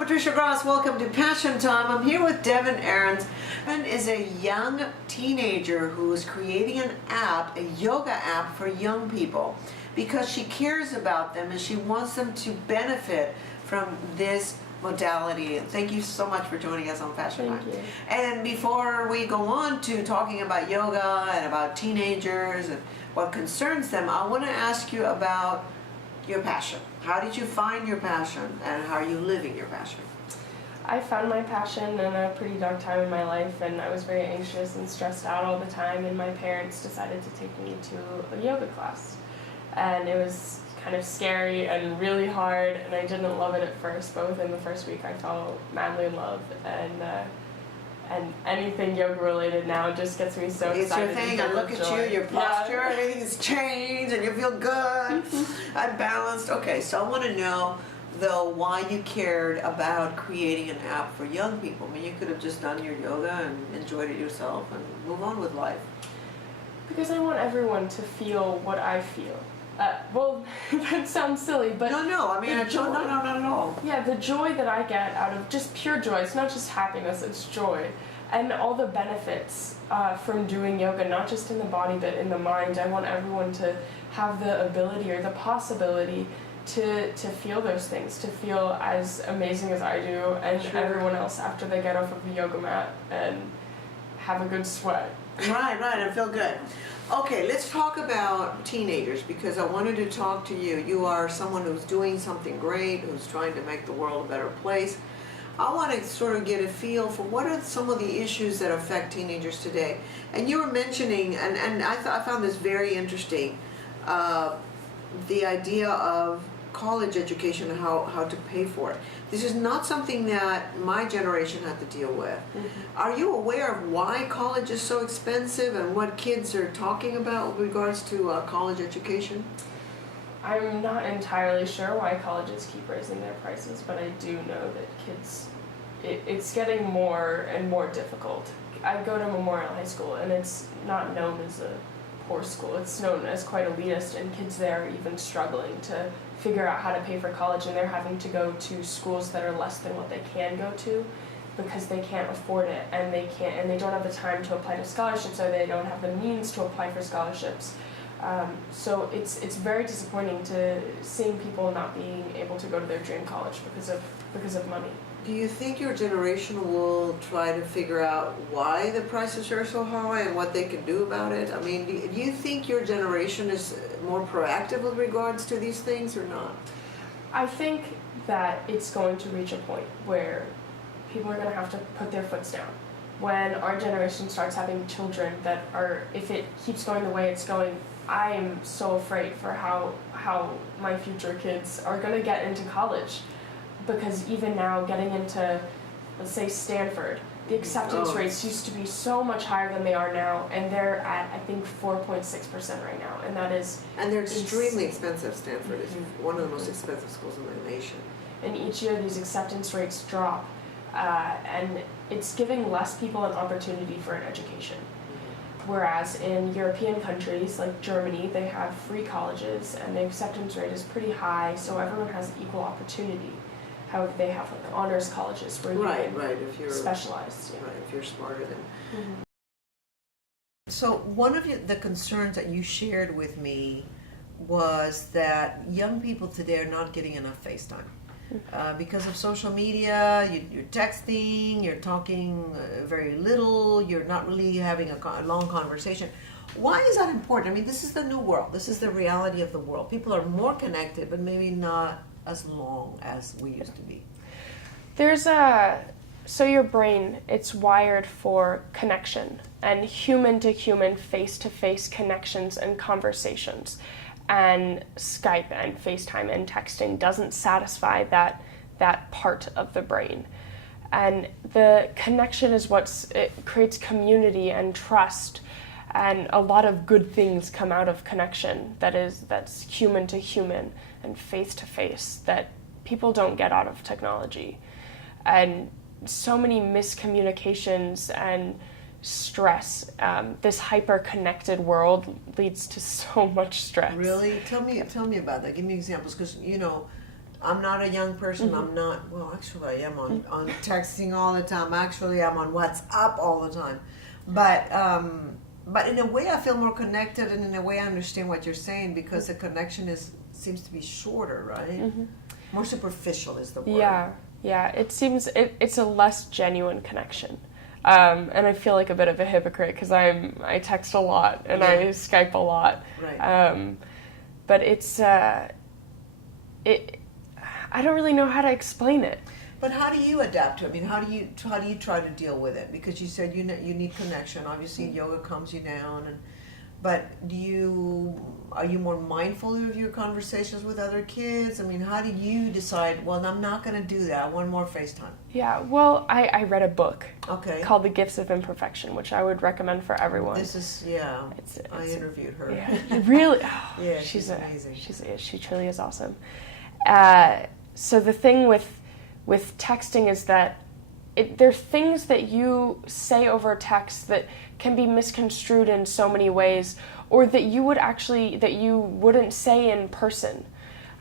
Patricia Gras. Welcome to Passion Time. I'm here with Devin Arrants. Devin is a young teenager who is creating an app, a yoga app for young people, because she cares about them and she wants them to benefit from this modality. And thank you so much for joining us on Passion Time. Thank you. And before we go on to talking about yoga and about teenagers and what concerns them, I want to ask you about your passion. How did you find your passion, and how are you living your passion? I found my passion in a pretty dark time in my life, and I was very anxious and stressed out all the time, and my parents decided to take me to a yoga class. And it was kind of scary and really hard, and I didn't love it at first, but within the first week I fell madly in love, and anything yoga related now just gets me so excited. It's your thing. I look at you, your posture, everything's changed, and you feel good. I'm balanced. Okay, so I want to know, though, why you cared about creating an app for young people. I mean, you could have just done your yoga and enjoyed it yourself and move on with life. Because I want everyone to feel what I feel. Well, that sounds silly, but No. I mean, no, not at all. Yeah, the joy that I get out of just pure joy. It's not just happiness; it's joy, and all the benefits from doing yoga, not just in the body but in the mind. I want everyone to have the ability or the possibility to feel those things, to feel as amazing as I do, and everyone else after they get off of the yoga mat and have a good sweat. Right, and feel good. Okay, let's talk about teenagers, because I wanted to talk to you. You are someone who's doing something great, who's trying to make the world a better place. I want to sort of get a feel for what are some of the issues that affect teenagers today. And you were mentioning, and I found this very interesting, the idea of college education and how to pay for it. This is not something that my generation had to deal with. Mm-hmm. Are you aware of why college is so expensive and what kids are talking about with regards to college education? I'm not entirely sure why colleges keep raising their prices, but I do know that it's getting more and more difficult. I go to Memorial High School, and it's not known as a poor school. It's known as quite elitist, and kids there are even struggling to figure out how to pay for college, and they're having to go to schools that are less than what they can go to because they can't afford it, and they don't have the time to apply to scholarships, or they don't have the means to apply for scholarships. So it's very disappointing to seeing people not being able to go to their dream college because of money. Do you think your generation will try to figure out why the prices are so high and what they can do about it? I mean, do you think your generation is more proactive with regards to these things or not? I think that it's going to reach a point where people are going to have to put their foots down. When our generation starts having children that are, if it keeps going the way it's going, I am so afraid for how my future kids are going to get into college. Because even now, getting into, let's say, Stanford, the acceptance rates used to be so much higher than they are now, and they're at, I think, 4.6% right now, and that is... And they're extremely expensive. Stanford is one of the most expensive schools in the nation. And each year, these acceptance rates drop, and it's giving less people an opportunity for an education. Whereas in European countries like Germany, they have free colleges, and the acceptance rate is pretty high, so everyone has equal opportunity. However, they have like honors colleges where you can if you're specialized. Yeah. Right, if you're smarter than. Mm-hmm. So one of the concerns that you shared with me was that young people today are not getting enough FaceTime. Because of social media, you're texting, you're talking very little, you're not really having a long conversation. Why is that important? I mean, this is the new world. This is the reality of the world. People are more connected, but maybe not as long as we used to be. So your brain, it's wired for connection and human-to-human, face-to-face connections and conversations. And Skype and FaceTime and texting doesn't satisfy that part of the brain. And the connection is it creates community and trust, and a lot of good things come out of connection that's human to human and face to face that people don't get out of technology. And so many miscommunications and stress. This hyper-connected world leads to so much stress. Really? Tell me about that. Give me examples, because I'm not a young person. I'm not, well, actually I am on texting all the time. Actually, I'm on WhatsApp all the time. But in a way I feel more connected, and in a way I understand what you're saying, because the connection seems to be shorter, right? More superficial is the word. Yeah, it seems it's a less genuine connection. And I feel like a bit of a hypocrite because I text a lot and I Skype a lot. Right. But I don't really know how to explain it. But how do you adapt to it? I mean, how do you try to deal with it? Because you said you need connection. Obviously, yoga calms you down, but are you more mindful of your conversations with other kids? I mean, how do you decide, well, I'm not going to do that. I want more FaceTime. Yeah, well, I read a book called The Gifts of Imperfection, which I would recommend for everyone. This is, I interviewed her. Yeah, really? Oh, yeah, she's amazing. She truly is awesome. So the thing with texting is that there are things that you say over text that can be misconstrued in so many ways, or that you wouldn't say in person,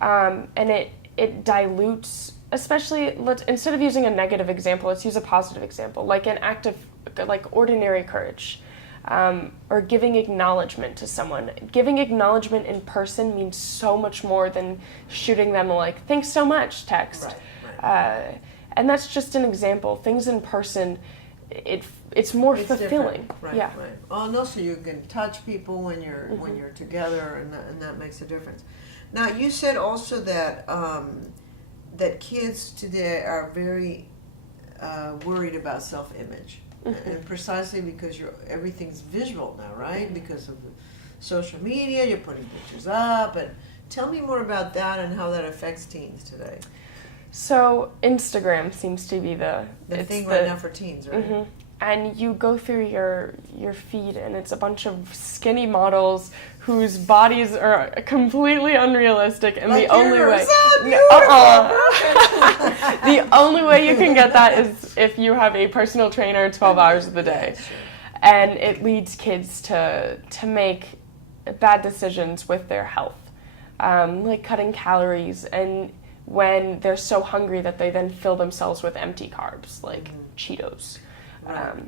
and it dilutes. Especially, instead of using a negative example, let's use a positive example, like an act of ordinary courage, or giving acknowledgement to someone. Giving acknowledgement in person means so much more than shooting them "thanks so much" text. Right. And that's just an example. Things in person, it's more fulfilling. Right. Oh no, so you can touch people when you're together, and that makes a difference. Now, you said also that that kids today are very worried about self-image, and precisely because everything's visual now, right? Because of social media, you're putting pictures up, and tell me more about that and how that affects teens today. So Instagram seems to be the thing right now for teens, right? And you go through your feed, and it's a bunch of skinny models whose bodies are completely unrealistic, and the only way the only way you can get that is if you have a personal trainer 12 hours of the day. Sure. And it leads kids to make bad decisions with their health, like cutting calories, and when they're so hungry that they then fill themselves with empty carbs like Cheetos. Right.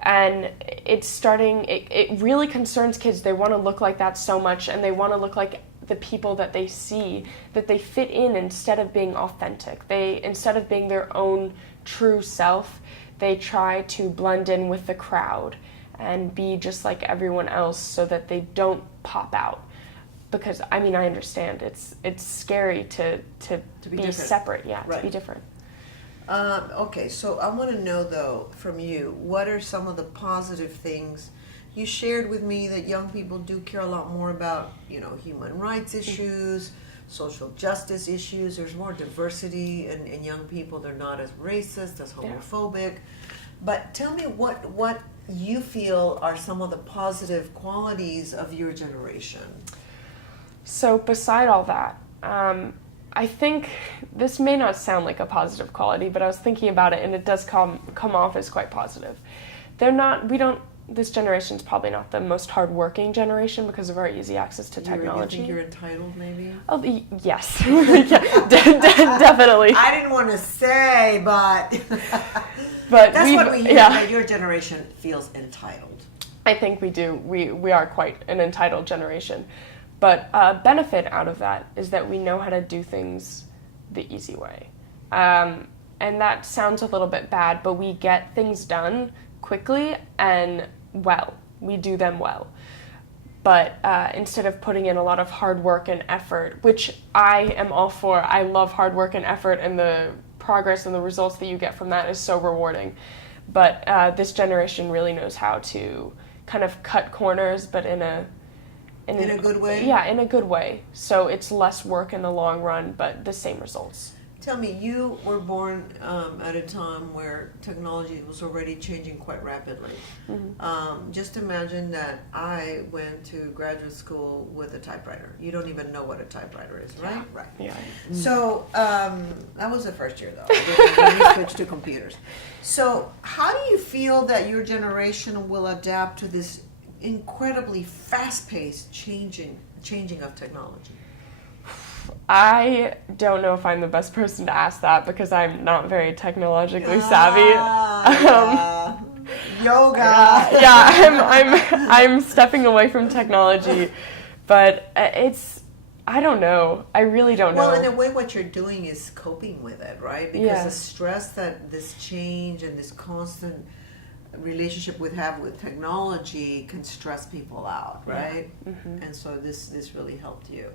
And it really concerns kids. They want to look like that so much, and they want to look like the people that they see, that they fit in instead of being authentic. Instead of being their own true self, they try to blend in with the crowd and be just like everyone else so that they don't pop out. Because, I mean, I understand. It's scary to be separate, to be different. Okay, so I want to know, though, from you, what are some of the positive things? You shared with me that young people do care a lot more about, human rights issues, social justice issues. There's more diversity in young people. They're not as racist, as homophobic. But tell me what you feel are some of the positive qualities of your generation. So beside all that, I think this may not sound like a positive quality, but I was thinking about it, and it does come off as quite positive. This generation's probably not the most hardworking generation because of our easy access to technology. You think you're entitled, maybe? Oh, yes. Definitely. I didn't want to say, but that's what we hear, that your generation feels entitled. I think we do. We are quite an entitled generation. But a benefit out of that is that we know how to do things the easy way. And that sounds a little bit bad, but we get things done quickly and well. We do them well. But instead of putting in a lot of hard work and effort, which I am all for, I love hard work and effort, and the progress and the results that you get from that is so rewarding. But this generation really knows how to kind of cut corners, but in a good way? Yeah, in a good way. So it's less work in the long run, but the same results. Tell me, you were born at a time where technology was already changing quite rapidly. Just imagine that I went to graduate school with a typewriter. You don't even know what a typewriter is, right? Right. Yeah. So that was the first year, though. We switched to computers. So how do you feel that your generation will adapt to this incredibly fast-paced changing of technology? I don't know if I'm the best person to ask that because I'm not very technologically savvy. Yoga. I'm stepping away from technology, but I don't know. I really don't know. Well, in a way, what you're doing is coping with it, right? Because the stress that this change and this constant relationship we have with technology can stress people out, right? Yeah. Mm-hmm. And so this really helped you.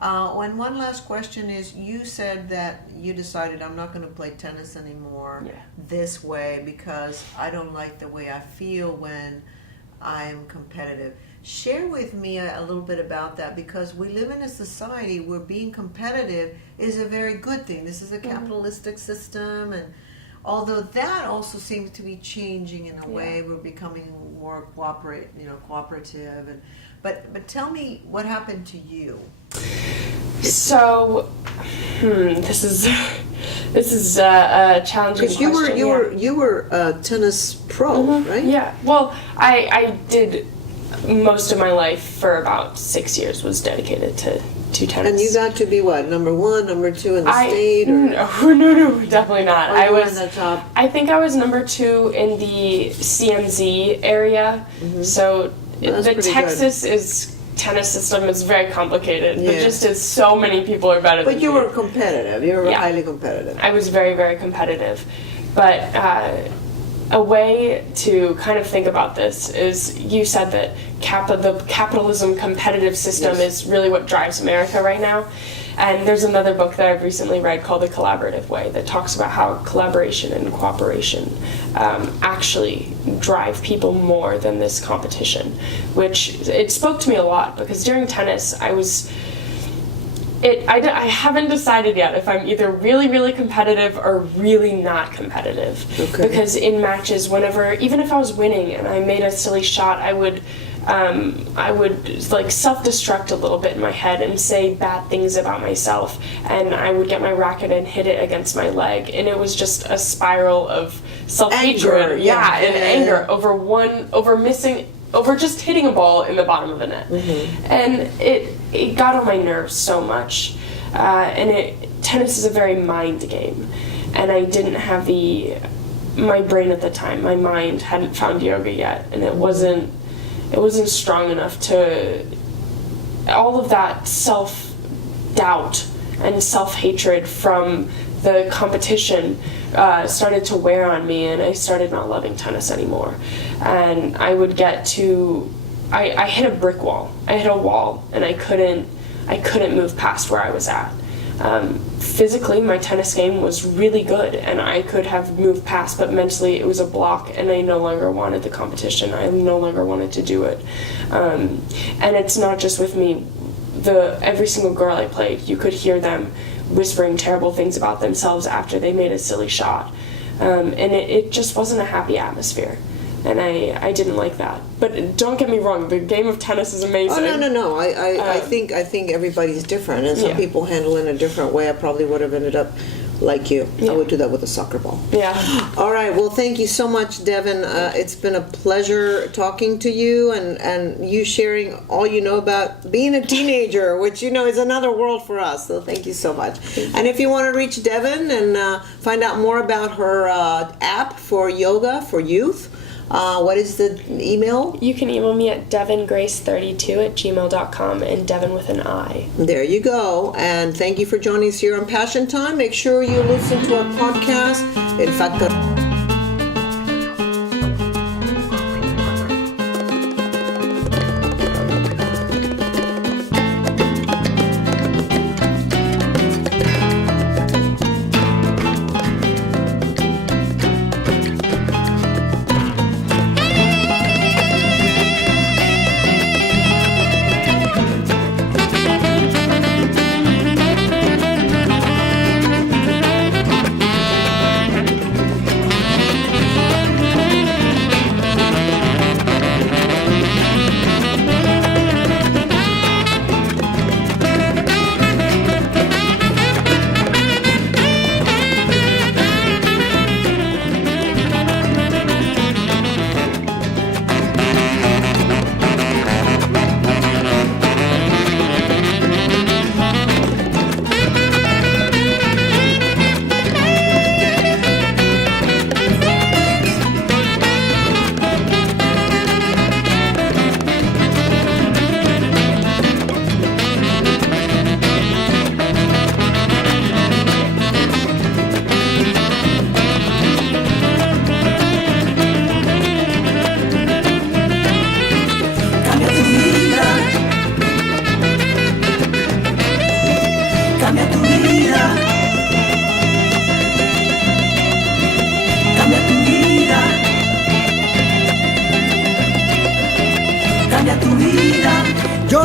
And one last question is, you said that you decided, I'm not going to play tennis anymore this way because I don't like the way I feel when I'm competitive. Share with me a little bit about that, because we live in a society where being competitive is a very good thing. This is a capitalistic system, and although that also seems to be changing in a way, we're becoming more cooperative. And but tell me what happened to you. So, this is a challenging question. Because you were a tennis pro, right? Yeah. Well, I did most of my life for about 6 years was dedicated to tennis. And you got to be what, number 1, number 2 in the state? Or? No, definitely not. I was in the top. I think I was number 2 in the CMZ area. So the Texas tennis system is very complicated. But just as so many people are better than me. But you were competitive. You were highly competitive. I was very, very competitive. But a way to kind of think about this is, you said that the capitalism competitive system is really what drives America right now. And there's another book that I've recently read called The Collaborative Way that talks about how collaboration and cooperation actually drive people more than this competition, which it spoke to me a lot, because during tennis I haven't decided yet if I'm either really, really competitive or really not competitive. Okay. Because in matches, even if I was winning and I made a silly shot, I would like self-destruct a little bit in my head and say bad things about myself, and I would get my racket and hit it against my leg, and it was just a spiral of self-hatred, and anger over just hitting a ball in the bottom of the net. And it got on my nerves so much. Tennis is a very mind game, and I didn't have my brain at the time, my mind hadn't found yoga yet, and it wasn't strong enough to, all of that self-doubt and self-hatred from the competition started to wear on me, and I started not loving tennis anymore. And I would get to, I hit a brick wall. I hit a wall, and I couldn't move past where I was at. Physically, my tennis game was really good, and I could have moved past, but mentally it was a block, and I no longer wanted the competition. I no longer wanted to do it. And it's not just with me. Every single girl I played, you could hear them whispering terrible things about themselves after they made a silly shot. And it just wasn't a happy atmosphere. And I didn't like that. But don't get me wrong, the game of tennis is amazing. Oh, no. I think everybody's different, and some people handle it in a different way. I probably would have ended up like you. I would do that with a soccer ball. Yeah. All right. Well, thank you so much, Devin. It's been a pleasure talking to you and you sharing all you know about being a teenager, which, is another world for us. So thank you so much. And if you want to reach Devin and find out more about her app for yoga for youth, what is the email? You can email me at devingrace32@gmail.com, and Devin with an I. There you go. And thank you for joining us here on Passion Time. Make sure you listen to our podcast. In fact,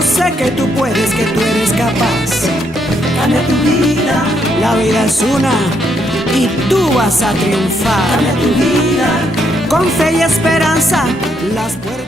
sé que tú puedes, que tú eres capaz. Cambia tu vida, la vida es una y tú vas a triunfar. Cambia tu vida, con fe y esperanza, las puertas